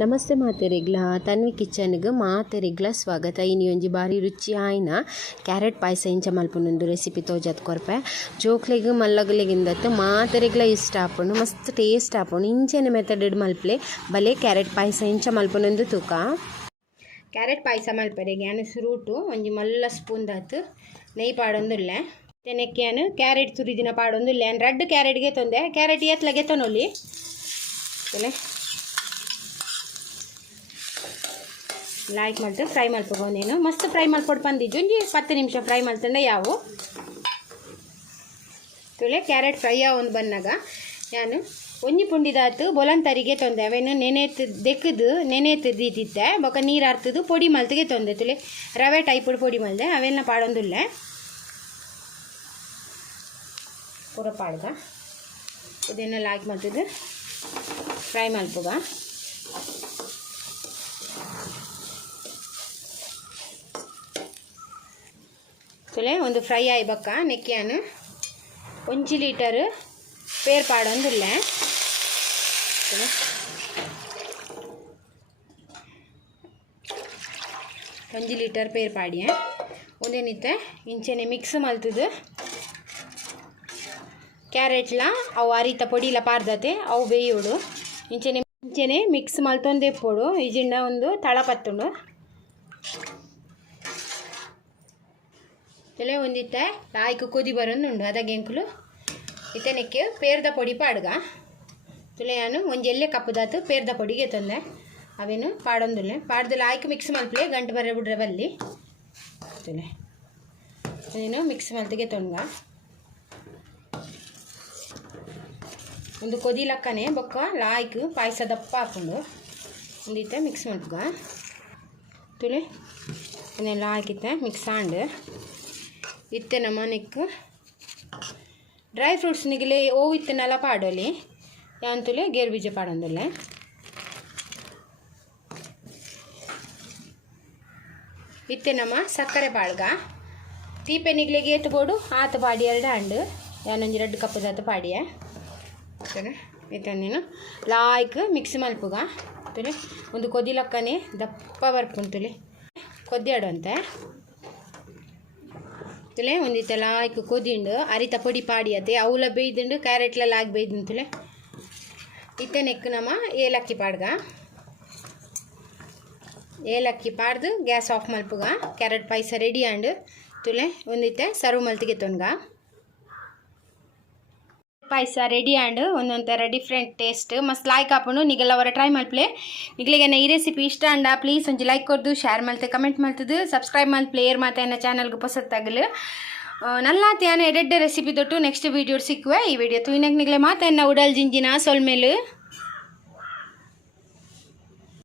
ನಮಸ್ತೆ ಮಾತೆರೆಗ್ಲ ತನ್ವಿ ಕಿಚನ್ಗೆ ಮಾತೆರೆಗ್ಲ ಸ್ವಾಗತ. ಇನಿ ಒಂಜಿ ಬಾರಿ ರುಚಿ ಆಯ್ನ ಕ್ಯಾರೆಟ್ ಪಾಯಸ ಇಂಚ ಮಲ್ಪುನೊಂದು ರೆಸಿಪಿ ತೋಜತ್ ಕೊರ್ಪೆ ಜೋಕ್ಲೆಗ್ ಮಲ್ಲಗಲಿಗಿಂದತ್ತು ಮಾತೆರೆಗ್ಲ ಇಷ್ಟ ಆಪುಂಡು ಮಸ್ತ್ ಟೇಸ್ಟ್ ಆಪುಂಡು. ಇಂಚೆನೆ ಮೆಥಡ್ ಮಲ್ಪಲೆ ಬಲೆ ಕ್ಯಾರೆಟ್ ಪಾಯಸ ಇಂಚ ಮಲ್ಪುನೊಂದು ತೂಕ. ಕ್ಯಾರೆಟ್ ಪಾಯಸ ಮಲ್ಪರೆಗೆ ನಾನು ಸುರುಟು ಒಂಜಿ ಮಲ್ಲ ಸ್ಪೂನ್ ದಾತು ನೆಯ್ ಪಾಡೊಂದುಲ್ಲೆ ತೆನೆಕ್ಕೆನು ಕ್ಯಾರೆಟ್ ತುರಿದಿನ ಪಾಡೊಂದುಲ್ಲೆ. ರಡ್ಡ್ ಕ್ಯಾರೆಟ್ಗೆ ತೊಂದೆ ಕ್ಯಾರೆಟ್ ಎತ್ಲಗೆ ತೊನೊಲಿ ಲೈಕ್ ಮಾಡ್ತು ಫ್ರೈ ಮಲ್ಪೊಂದೇನು ಮಸ್ತ್ ಫ್ರೈ ಮಲ್ಪೊಡು ಬಂದಿದ್ದು ಒಂಜಿ 10 ನಿಮಿಷ ಫ್ರೈ ಮಲ್ತಂಡೆ ಯಾವು ತುಲೆ ಕ್ಯಾರೆಟ್ ಫ್ರೈ ಒಂದು ಬನ್ನಾಗ ನಾನು ಒಂಜಿ ಪುಂಡಿದಾತು ಬೊಲಂತರಿಗೆ ತೊಂದೆ ಅವೇನು ನೆನೆತ್ತು ದೀತಿದ್ದೆ ಬೊಕ ನೀರು ಹರ್ತದು ಪೊಡಿ ಮಲ್ತಿಗೆ ತೊಂದೆ ತುಲೆ ರವೆ ಟೈಪ್ ಪೊಡಿ ಮಲ್ದೆ ಅವೆಲ್ಲ ಪಾಡೊಂದುಲ್ಲೆ ಪೂರ ಪಾಡ್ಗ ಇದನ್ನ ಲೈಕ್ ಮಾಡ್ತಿದ್ದು ಫ್ರೈ ಮಲ್ಪುಗ ತುಲೆ ಒಂದು ಫ್ರೈ ಆಯ್ ಬಕ್ಕ ನೆಕ್ಕಿಯಾನು 1 ಲೀಟರ್ ಪೇರ್ ಪಾಡೊಂದುಲ್ಲೆ 1 ಲೀಟರ್ ಪೇರ್ ಪಾಡಿಯೆ ಒಂದೇನಿತ್ತೆ ಇಂಚೆನೆ ಮಿಕ್ಸ್ ಮಲ್ತದು ಕ್ಯಾರೆಟ್ಲ ಅವು ಅರಿತ ಪೊಡಿಲ ಪಾರ್ದತೆ ಅವು ಬೇಯೋಡು ಇಂಚೆನೆ ಮಿಕ್ಸ್ ಮಲ್ತೊಂದೆ ಪೋಡು ಇಜಿಂಡ ಒಂದು ತಳ ಪತ್ತುಂಡು ತಲೆ ಒಂದಿತ್ತೆ ಲಾಯ್ಕು ಕೊದಿ ಬರೋದುಂಡು ಅದಾಗ ಎಂಕುಲು ಇತನೆಕ್ಕೆ ಪೇರ್ದ ಪೊಡಿ ಪಾಡ್ಗ ತುಲೆ ನಾನು ಒಂಜಿ ಎಲ್ಲೆ ಕಪ್ಪದಾತು ಪೇರ್ದ ಪೊಡಿಗೆ ತೊಂದೆ ಅವೇನು ಪಾಡೊಂದುಲ್ಲೆ ಪಾಡ್ದು ಲಾಯ್ಕು ಮಿಕ್ಸ್ ಮಲ್ಪಲೆ ಗಂಟು ಬರ ಬಿಡ್ರೆ ಬಲ್ಲಿ ತುಲೆ ಅದೇನು ಮಿಕ್ಸ್ ಮಲ್ತಿಗೆ ತೊಂಡ್ಗ ಒಂದು ಕೊದಿ ಲಕ್ಕನೆ ಬೊಕ್ಕ ಲಾಯ್ಕು ಪಾಯಸ ದಪ್ಪ ಹಾಕೊಂಡು ಒಂದಿತ್ತೆ ಮಿಕ್ಸ್ ಮಲ್ಪುಗ ತುಲೆ ಅದನ್ನೆಲ್ಲ ಹಾಕಿತ್ತೆ ಮಿಕ್ಸ್ ಆಂಡು ಇತ್ತೆ ನಮ್ಮನೆಕ್ ಡ್ರೈ ಫ್ರೂಟ್ಸ್ ನಿಗಲೆ ಓವು ಇತ್ತನೆಲ್ಲ ಪಾಡೋಲಿ ಯಾಂತುಲೆ ಗೇರು ಬೀಜ ಪಾಡೊಂದುಲ್ಲೆ ಇತ್ತೆ ನಮ್ಮ ಸಕ್ಕರೆ ಪಾಡ್ಗ ತೀಪೆ ನಿಗ್ಲೆಗೆ ಏತು ಬೋಡು ಆತು ಪಾಡಿ 2 ಹಂಡು ಯಾನೊಂಜಿ 2 ಕಪ್ಪದಾತು ಪಾಡಿಯೆ ಇತ್ತಂದೇನು ಲಾಯ್ಕ್ ಮಿಕ್ಸ್ ಮಲ್ಪುಗ ತುಲೆ ಒಂದು ಕೊದಿ ಲಕ್ಕನೆ ದಪ್ಪ ಬರ್ಪುಂತುಲೆ ಕೊದ್ದಿ ಆಡುವಂತೆ ತುಲೆ ಒಂದಿತ್ತೆ ಲಾಯ್ಕ್ ಕೊದಿಂಡು ಅರಿತ ಪೊಡಿ ಪಾಡಿಯತೆ ಅವಲ ಬೇಯ್ದುಂಡು ಕ್ಯಾರೆಟ್ಲ ಲಾಗಿ ಬೇಯ್ದುಂತುಲೆ ಇತ್ತೆ ನೆಕ್ ನಮ್ಮ ಏಲಕ್ಕಿ ಪಾಡ್ಗ ಏಲಕ್ಕಿ ಪಾಡ್ದು ಗ್ಯಾಸ್ ಆಫ್ ಮಲ್ಪುಗ ಕ್ಯಾರೆಟ್ ಪಾಯಸ ರೆಡಿ ಆಂಡು ತುಲೆ ಒಂದಿತ್ತೆ ಸರ್ವ್ ಮಲ್ತಿಗೆ ತೊನ್ಗ ಪಾಯಸ ರೆಡಿ ಆಂಡ್ ಒಂದೊಂಥರ ಡಿಫ್ರೆಂಟ್ ಟೇಸ್ಟ್ ಮಸ್ತ್ ಲೈಕ್ ಆಪುಂಡು ನಿಗೆಲ್ಲ ಅವರ ಟ್ರೈ ಮಲ್ಪಲೆ ನಿಗಲಿಗೆ ಈ ರೆಸಿಪಿ ಇಷ್ಟ ಅಂಡ ಪ್ಲೀಸ್ ಒಂಜಿ ಲೈಕ್ ಕೊಡ್ದು ಶೇರ್ ಮಲ್ತೆ ಕಮೆಂಟ್ ಮಲ್ತದು ಸಬ್ಸ್ಕ್ರೈಬ್ ಮಲ್ಪಲೆ ಏರ್ ಮಾತ ಎನ್ನ ಚಾನಲ್ಗೆ ಪೊಸತ್ತಾಗಲು ನಲ್ಲಾತ ಯಾನ ಎಡೆಡ್ಡೆ ರೆಸಿಪಿ ತೊಟ್ಟು ನೆಕ್ಸ್ಟ್ ವೀಡಿಯೋ ಸಿಕ್ಕುವೆ ಈ ವಿಡಿಯೋ ತೂಯಿನಕ್ಕೆ ನಿಗಲೆ ಮಾತ ಎನ್ನ ಉಡಲ್ ಜಿಂಜಿನ ಸೊಲ್ಮೇಲು